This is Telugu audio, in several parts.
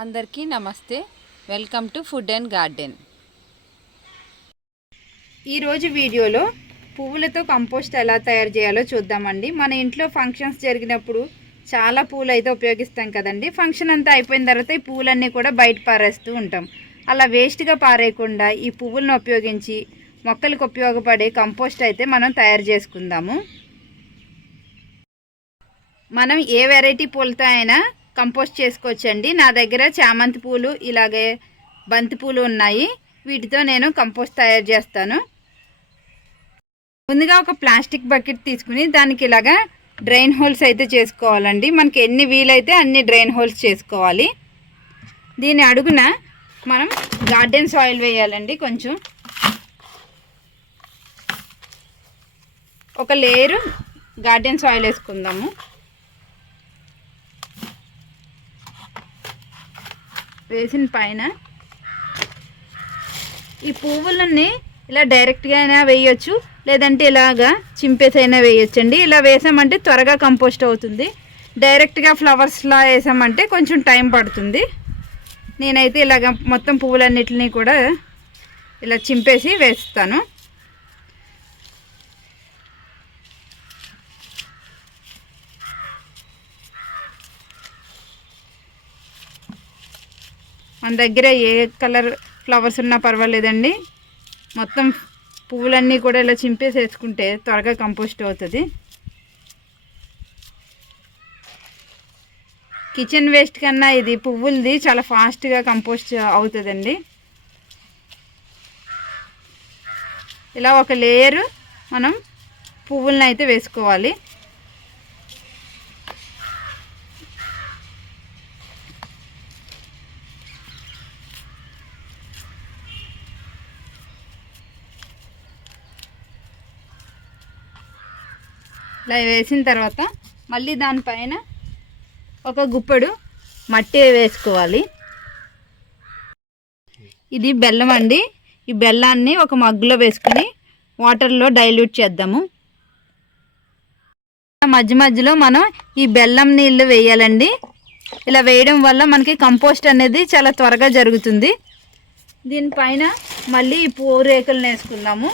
అందరికీ నమస్తే. Welcome to food and garden. ఈరోజు వీడియోలో పువ్వులతో కంపోస్ట్ ఎలా తయారు చేయాలో చూద్దామండి. మన ఇంట్లో ఫంక్షన్స్ జరిగినప్పుడు చాలా పూలు అయితే ఉపయోగిస్తాం కదండి. ఫంక్షన్ అంతా అయిపోయిన తర్వాత ఈ పువ్వులన్నీ కూడా బయట పారేస్తూ ఉంటాం. అలా వేస్ట్గా పారేయకుండా ఈ పువ్వులను ఉపయోగించి మొక్కలకు ఉపయోగపడే కంపోస్ట్ అయితే మనం తయారు చేసుకుందాము. మనం ఏ వెరైటీ పూలతో అయినా కంపోస్ట్ చేసుకోవచ్చండి. నా దగ్గర చామంతి పూలు ఇలాగే బంతి పూలు ఉన్నాయి. వీటితో నేను కంపోస్ట్ తయారు చేస్తాను. ముందుగా ఒక ప్లాస్టిక్ బకెట్ తీసుకుని దానికి ఇలాగా డ్రైన్ హోల్స్ అయితే చేసుకోవాలండి. మనకి ఎన్ని వీలైతే అన్ని డ్రైన్ హోల్స్ చేసుకోవాలి. దీని అడుగున మనం గార్డెన్ సాయిల్ వేయాలండి. కొంచెం ఒక లేయరు గార్డెన్ సాయిల్ వేసుకుందాము. వేసిన పైన ఈ పువ్వులన్నీ ఇలా డైరెక్ట్గా అయినా వేయచ్చు, లేదంటే ఇలాగా చింపేసి అయినా వేయచ్చండి. ఇలా వేసామంటే త్వరగా కంపోస్ట్ అవుతుంది. డైరెక్ట్గా ఫ్లవర్స్లా వేసామంటే కొంచెం టైం పడుతుంది. నేనైతే ఇలాగ మొత్తం పువ్వులన్నిటిని కూడా ఇలా చింపేసి వేస్తాను. మన దగ్గర ఏ కలర్ ఫ్లవర్స్ ఉన్నా పర్వాలేదండి. మొత్తం పువ్వులన్నీ కూడా ఇలా చింపేసి వేసుకుంటే త్వరగా కంపోస్ట్ అవుతుంది. కిచెన్ వేస్ట్ కన్నా ఇది పువ్వులది చాలా ఫాస్ట్గా కంపోస్ట్ అవుతుందండి. ఇలా ఒక లేయరు మనం పువ్వులను అయితే వేసుకోవాలి. ఇలా వేసిన తర్వాత మళ్ళీ దానిపైన ఒక గుప్పెడు మట్టి వేసుకోవాలి. ఇది బెల్లం అండి. ఈ బెల్లాన్ని ఒక మగ్గులో వేసుకుని వాటర్లో డైల్యూట్ చేద్దాము. మధ్య మధ్యలో మనం ఈ బెల్లం నీళ్ళు వేయాలండి. ఇలా వేయడం వల్ల మనకి కంపోస్ట్ అనేది చాలా త్వరగా జరుగుతుంది. దీనిపైన మళ్ళీ ఈ పువ్వు రేకులను వేసుకుందాము.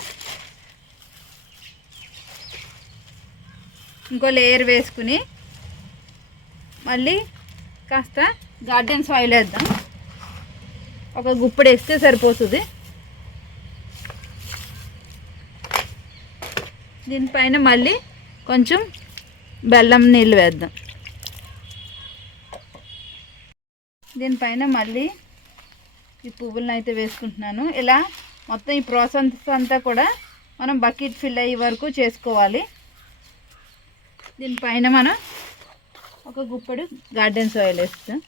ఇంకో లేయర్ వేసుకుని మళ్ళీ కాస్త గార్డెన్ సాయిల్ వేద్దాం. ఒక గుప్పెడు వేస్తే సరిపోతుంది. దీనిపైన మళ్ళీ కొంచెం బెల్లం నీళ్ళు వేద్దాం. దీనిపైన మళ్ళీ ఈ పువ్వులను అయితే వేసుకుంటున్నాను. ఇలా మొత్తం ఈ ప్రాసెస్ అంతా కూడా మనం బకెట్ ఫిల్ అయ్యే వరకు చేసుకోవాలి. దీనిపైన మనం ఒక గుప్పెడు గార్డెన్ సాయిల్ వేస్తాం.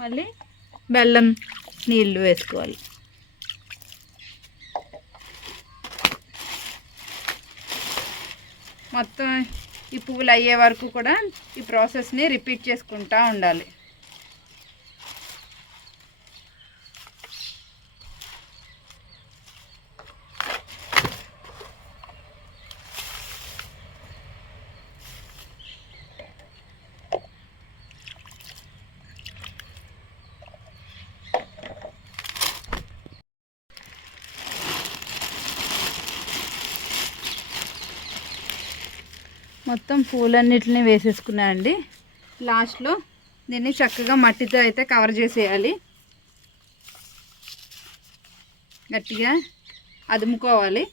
మళ్ళీ బెల్లం నీళ్ళు వేసుకోవాలి. మొత్తం ఈ పువ్వులు అయ్యే వరకు కూడా ఈ ప్రాసెస్ని రిపీట్ చేసుకుంటూ ఉండాలి. మొత్తం పూలన్నిటిని వేసేసుకున్నా అండి. లాస్ట్లో దీన్ని చక్కగా మట్టితో అయితే కవర్ చేసేయాలి. గట్టిగా అదుముకోవాలి.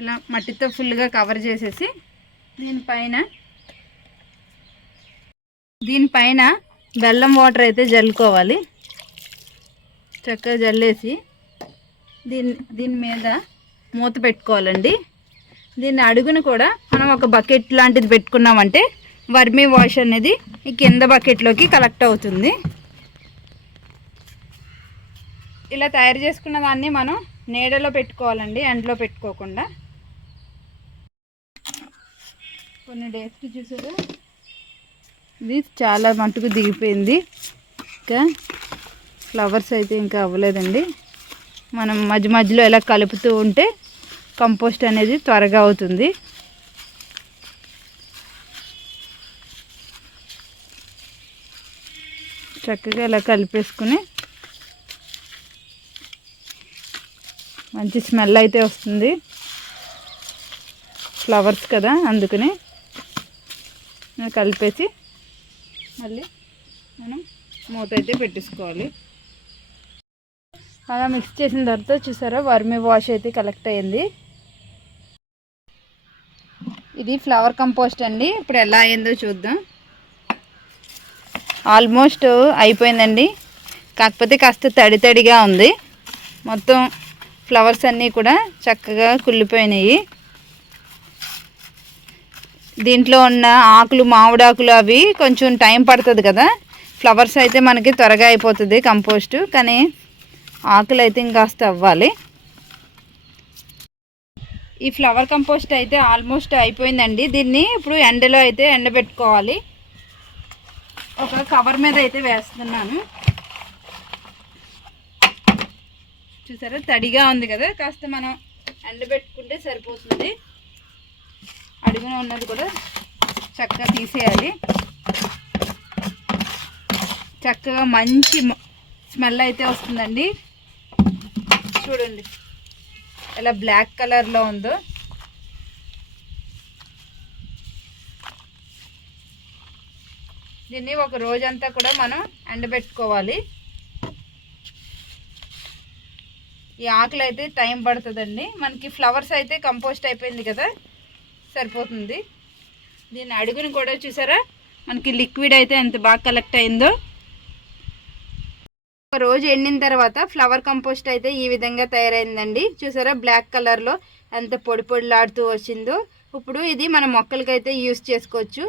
ఇలా మట్టితో ఫుల్గా కవర్ చేసేసి దీనిపైన బెల్లం వాటర్ అయితే జల్లుకోవాలి. చక్కగా జల్లేసి దీని మీద మూత పెట్టుకోవాలండి. దీన్ని అడుగును కూడా మనం ఒక బకెట్ లాంటిది పెట్టుకున్నామంటే వర్మీ వాష్ అనేది ఈ కింద బకెట్లోకి కలెక్ట్ అవుతుంది. ఇలా తయారు చేసుకున్న దాన్ని మనం నీడలో పెట్టుకోవాలండి, ఎండలో పెట్టుకోకుండా. కొన్ని డేస్కి చూసారు ఇది చాలా మట్టుకు దిగిపోయింది. ఇంకా ఫ్లవర్స్ అయితే ఇంకా అవ్వలేదండి. మనం మధ్య మధ్యలో ఇలా కలుపుతూ ఉంటే కంపోస్ట్ అనేది త్వరగా అవుతుంది. చక్కగా ఇలా కలిపేసుకుని మంచి స్మెల్ అయితే వస్తుంది. ఫ్లవర్స్ కదా, అందుకని కలిపేసి మళ్ళీ మనం మూత అయితే పెట్టేసుకోవాలి. అలా మిక్స్ చేసిన తర్వాత చూసారా వర్మి వాష్ అయితే కలెక్ట్ అయ్యింది. ఇది ఫ్లవర్ కంపోస్ట్ అండి. ఇప్పుడు ఎలా అయిందో చూద్దాం. ఆల్మోస్ట్ అయిపోయిందండి, కాకపోతే కాస్త తడి తడిగా ఉంది. మొత్తం ఫ్లవర్స్ అన్నీ కూడా చక్కగా కుళ్ళిపోయినాయి. దీంట్లో ఉన్న ఆకులు, మామిడాకులు అవి కొంచెం టైం పడుతుంది కదా. ఫ్లవర్స్ అయితే మనకి త్వరగా అయిపోతుంది కంపోస్టు, కానీ ఆకులు అయితే ఇంకాస్త అవ్వాలి. ఈ ఫ్లవర్ కంపోస్ట్ అయితే ఆల్మోస్ట్ అయిపోయిందండి. దీన్ని ఇప్పుడు ఎండలో అయితే ఎండబెట్టుకోవాలి. ఒక కవర్ మీద అయితే వేస్తున్నాను. చూసారా తడిగా ఉంది కదా, కాస్త మనం ఎండబెట్టుకుంటే సరిపోతుంది. అడుగున ఉన్నది కూడా చక్కగా తీసేయాలి. చక్కగా మంచి స్మెల్ అయితే వస్తుందండి. చూడండి ఎలా బ్లాక్ కలర్లో ఉందో. దీన్ని ఒక రోజంతా కూడా మనం ఎండబెట్టుకోవాలి. ఈ ఆకులు అయితే టైం పడుతుందండి. మనకి ఫ్లవర్స్ అయితే కంపోస్ట్ అయిపోయింది కదా, సరిపోతుంది. దీని అడుగుని కూడా చూసారా మనకి లిక్విడ్ అయితే ఎంత బాగా కలెక్ట్ అయిందో. ఒక రోజు ఎండిన తర్వాత ఫ్లవర్ కంపోస్ట్ అయితే ఈ విధంగా తయారైందండి. చూసారా బ్లాక్ కలర్లో ఎంత పొడి పొడిలాడుతూ వచ్చిందో. ఇప్పుడు ఇది మన మొక్కలకైతే యూస్ చేసుకోవచ్చు.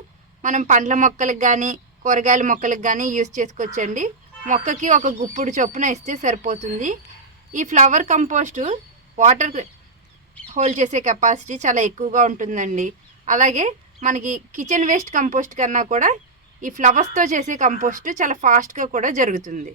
మనం పండ్ల మొక్కలకు కానీ కూరగాయల మొక్కలకు కానీ యూస్ చేసుకోవచ్చు అండి. మొక్కకి ఒక గుప్పుడు చొప్పున ఇస్తే సరిపోతుంది. ఈ ఫ్లవర్ కంపోస్టు వాటర్ హోల్డ్ చేసే కెపాసిటీ చాలా ఎక్కువగా ఉంటుందండి. అలాగే మనకి కిచెన్ వేస్ట్ కంపోస్ట్ కన్నా కూడా ఈ ఫ్లవర్స్తో చేసే కంపోస్ట్ చాలా ఫాస్ట్గా కూడా జరుగుతుంది.